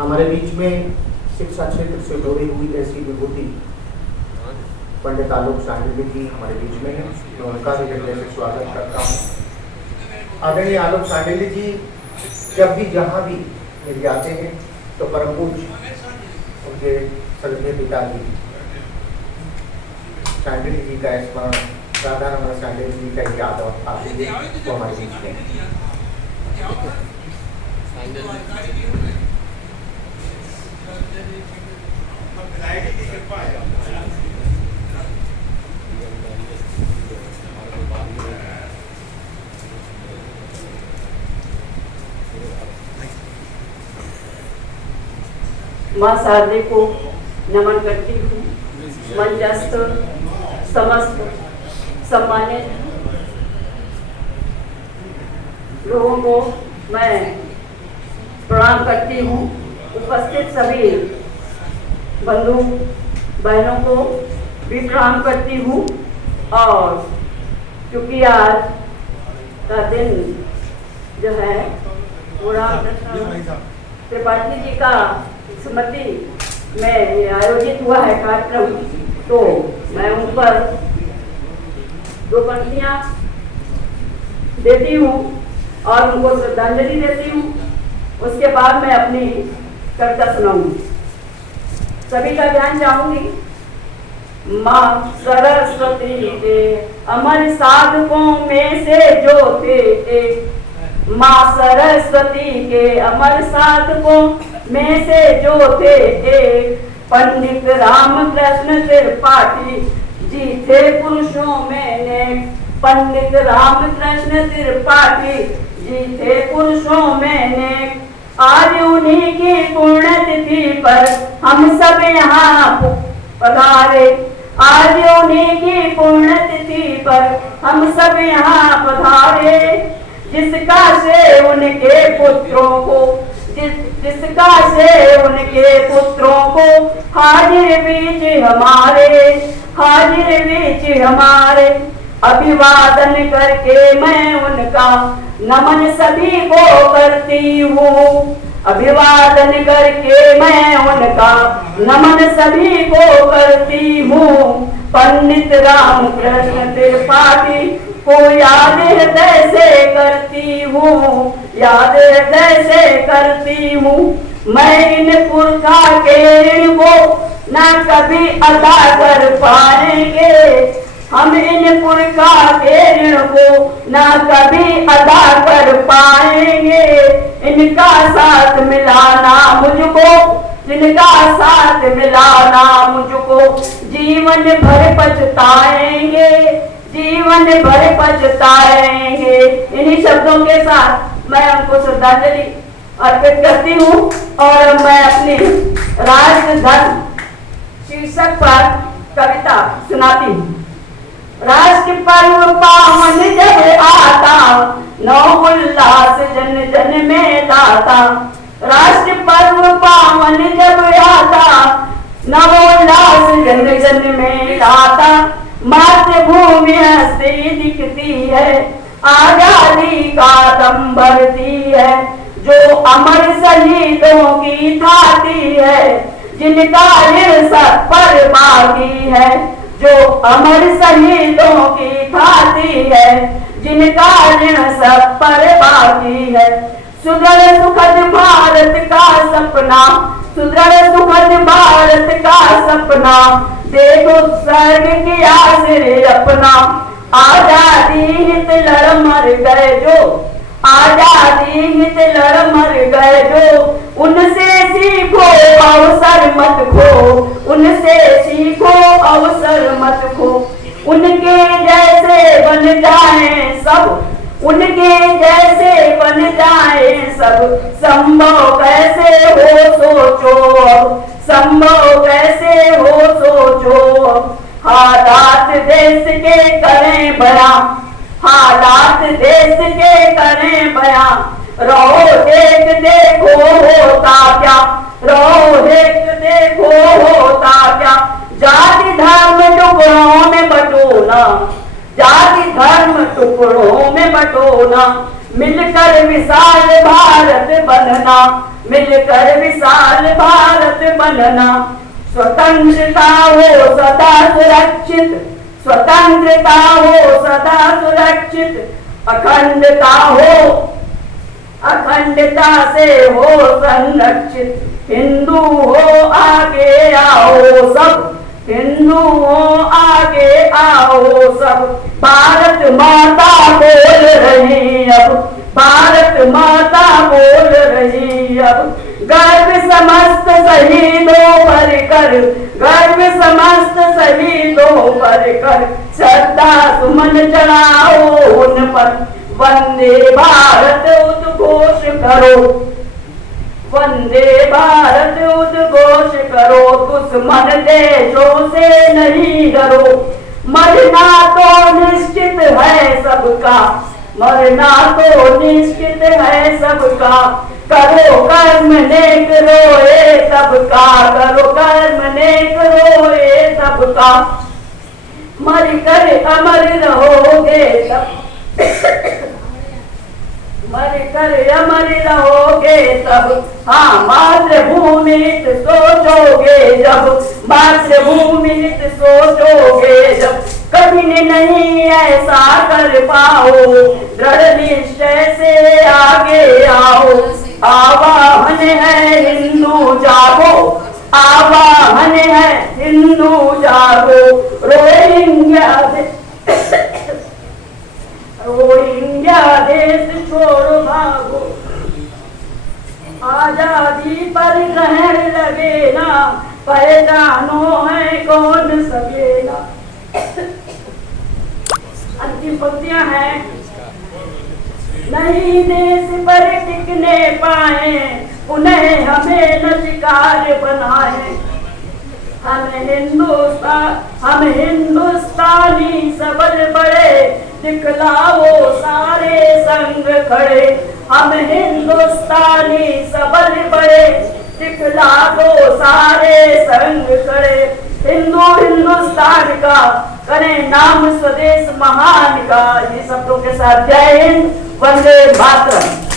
हमारे बीच में शिक्षा क्षेत्र से जुड़ी हुई ऐसी विभूति पंडित आलोक सांडिल्य जी हमारे बीच में है। मैं उनका भी हृदय से स्वागत करता हूँ। आदरणीय आलोक सांडिल्य जी जब भी जहाँ भी मिल जाते हैं तो परम पूज्य उनके श्रद्धेय पिताजी सांडिल्य जी का स्मरण, राधा रमण सांडिल्य जी का याद आते हैं तो हमारे बीच में माँ शारदे को नमन करती हूँ। मंचस्थ समस्त सम्मानित लोगों को मैं प्रणाम करती हूँ। उपस्थित सभी बंधु बहनों को भी प्रणाम करती हूँ। और क्योंकि आज का दिन जो है वो रामकृष्ण त्रिपाठी जी का स्मृति में ये आयोजित हुआ है कार्यक्रम, तो मैं उन पर दो पंक्तियाँ देती हूँ और उनको श्रद्धांजलि देती हूँ। उसके बाद मैं अपनी कविता सुनाऊंगी। सभी का ध्यान चाहूंगी। माँ सरस्वती के अमर साधकों में से जो थे एक, माँ सरस्वती के अमर साधकों में से जो थे एक, पंडित रामकृष्ण त्रिपाठी जी थे पुरुषों में नेक। पंडित रामकृष्ण त्रिपाठी जी थे पुरुषों में नेक। आज उन्हीं की पुण्यतिथि पर हम सब यहाँ पधारे। आज उन्हीं की पुण्यतिथि पर हम सब यहाँ पधारे। जिसका से उनके पुत्रों को जिसका से उनके पुत्रों को हाजिर बीच हमारे अभिवादन करके मैं उनका नमन सभी को करती हूँ। अभिवादन करके मैं उनका नमन सभी को करती हूँ। पंडित रामकृष्ण त्रिपाठी को याद हृदय से करती हूँ, याद हृदय से करती हूँ। मैं इन पुरखा के ऋण को न कभी अदा कर पाएंगे। हम इन पुरखा के ऋण को न कभी अदा कर पाएंगे। इनका साथ मिलाना मुझको, इनका साथ मिलाना मुझको जीवन भर पछताएंगे, जीवन भर पछताएंगे। इन्हीं शब्दों के साथ मैं उनको श्रद्धांजलि अर्पित करती हूँ और मैं अपनी राष्ट्रधर्म शीर्षक पर कविता सुनाती हूँ। राष्ट्र पर्व पावन जब आता, नौ उल्लास जन जन में लाता। राष्ट्र पर्व पावन जब आता, नौ उल्लास जन जन में लाता। मातृभूमि हंसती दिखती है, आजादी का दम भरती है। जो अमर शहीदों की थाती है, जिनका ऋण सब पर बाकी है। जो अमर शहीदों की थाती है, जिनका ऋण सब पर बाकी है। सुदृढ़ सुखद भारत का सपना, सुदृढ़ सुखद भारत का सपना, देखो स्वर्ग किया सिर अपना। आजादी हित लड़ मर गए जो, आजादी हित लड़ मर गए जो। उनसे सीखो अवसर मत खो, उनसे सीखो अवसर मत खो। उनके जैसे बन जाएं सब, उनके जैसे बन जाएं सब। संभव कैसे हो सोचो अब, संभव कैसे हो सोचो अब। हालात देश के करें बयां, हालात देश के करें बयां। रहो देख देखो होता क्या, रहो देख देखो होता क्या। जाति धर्म टुकड़ों में बटोना, जाति धर्म टुकड़ों में बटोना। मिलकर विशाल भारत बनना, मिलकर विशाल भारत बनना। स्वतंत्रता हो सदा सुरक्षित, स्वतंत्रता हो सदा सुरक्षित, अखंडता हो, अखंडता से हो संरक्षित। हिंदू हो आगे आओ सब, हिंदू हो आगे आओ सब। भारत माता बोल रही अब, भारत माता बोल रही अब। गर्व समस्त शहीदों पर कर, गर्व समस्त शहीदों पर कर। श्रद्धा सुमन चढ़ाओ उन पर, वंदे भारत उद्घोष करो, वंदे भारत उद्घोष करो। दुश्मन देशों से नहीं डरो, मरना तो निश्चित है सबका, मरना तो निश्चित है सबका। करो कर्म नेक रोए सबका, करो कर्म नेक रोए सबका। मर कर अमर रहोगे सब, मर कर अमर रहोगे तब। हाँ मातृभूमि सोचोगे जब, मातृभूमि सोचोगे जब। कभी नहीं ऐसा कर पाओ, दृढ़ निश्चय से आगे आओ। आवाहन है हिंदू जागो, आवाहन है हिंदू जागो। रोहिंग्या रोहिंग्या देश छोड़ भागो, आजादी पर ग्रहण लगे ना, पहचानो है कौन सकेला। अंतिम पंक्तियां हैं। नहीं देश पर टिकने पाए, उन्हें हमें न शिकार बनाए। हम हिंदुस्तानी सबल बड़े, दिखलाओ सारे संग खड़े। हम हिंदुस्तानी सबल बड़े, दिखला दो सारे संग खड़े। हिंदू हिंदुस्तान का करें नाम स्वदेश महान का। ये शब्दों के साथ जय हिंद, वंदे मातरम।